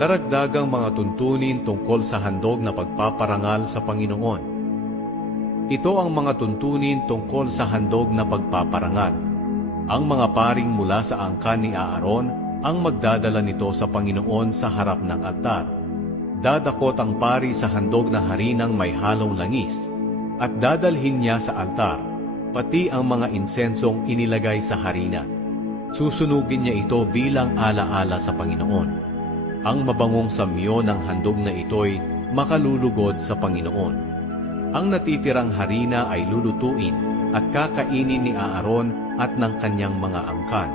Karagdagang mga tuntunin tungkol sa handog na pagpaparangal sa Panginoon. Ito ang mga tuntunin tungkol sa handog na pagpaparangal. Ang mga paring mula sa angkan ni Aaron ang magdadala nito sa Panginoon sa harap ng altar. Dadakot ang pari sa handog na harinang may halong langis, at dadalhin niya sa altar, pati ang mga insensong inilagay sa harina. Susunugin niya ito bilang alaala sa Panginoon. Ang mabangong samyo ng handog na ito'y makalulugod sa Panginoon. Ang natitirang harina ay lulutuin at kakainin ni Aaron at ng kanyang mga angkan.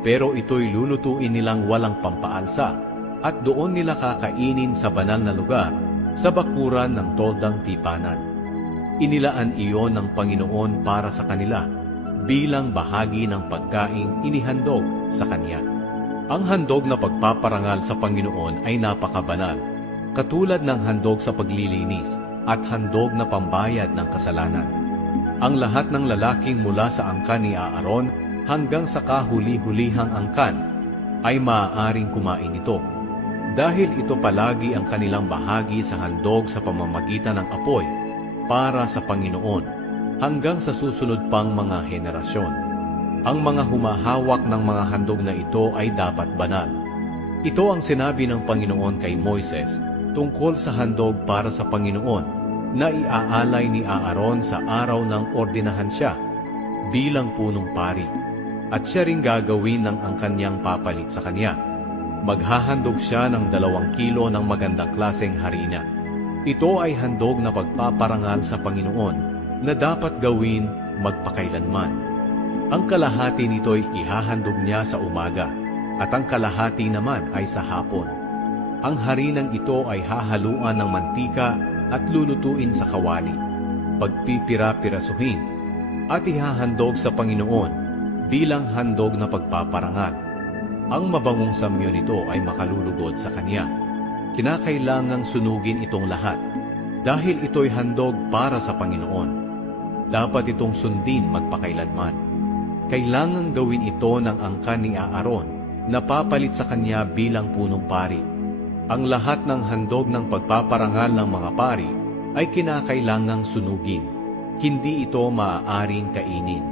Pero ito'y lulutuin nilang walang pampaalsa, at doon nila kakainin sa banal na lugar, sa bakuran ng toldang tipanan. Inilaan iyon ng Panginoon para sa kanila, bilang bahagi ng pagkaing inihandog sa Kanya. Ang handog na pagpaparangal sa Panginoon ay napakabanal, katulad ng handog sa paglilinis at handog na pambayad ng kasalanan. Ang lahat ng lalaking mula sa angkan ni Aaron hanggang sa kahuli-hulihang angkan ay maaaring kumain ito, dahil ito palagi ang kanilang bahagi sa handog sa pamamagitan ng apoy para sa Panginoon hanggang sa susunod pang mga henerasyon. Ang mga humahawak ng mga handog na ito ay dapat banal. Ito ang sinabi ng Panginoon kay Moises tungkol sa handog para sa Panginoon na iaalay ni Aaron sa araw ng ordinahan siya bilang punong pari, at siya ring gagawin ng ang kanyang papalit sa kanya. Maghahandog siya ng 2 kilo ng magandang klaseng harina. Ito ay handog na pagpaparangal sa Panginoon na dapat gawin magpakailanman. Ang kalahati nito'y ihahandog niya sa umaga, at ang kalahati naman ay sa hapon. Ang harinang ito ay hahaluan ng mantika at lulutuin sa kawali, pagpipira-pirasuhin, at ihahandog sa Panginoon bilang handog na pagpaparangal. Ang mabangong samyo nito ay makalulugod sa Kanya. Kinakailangang sunugin itong lahat, dahil ito'y handog para sa Panginoon. Dapat itong sundin magpakailanman. Kailangang gawin ito ng angkan ni Aaron na papalit sa kanya bilang punong pari. Ang lahat ng handog ng pagpaparangal ng mga pari ay kinakailangang sunugin. Hindi ito maaaring kainin.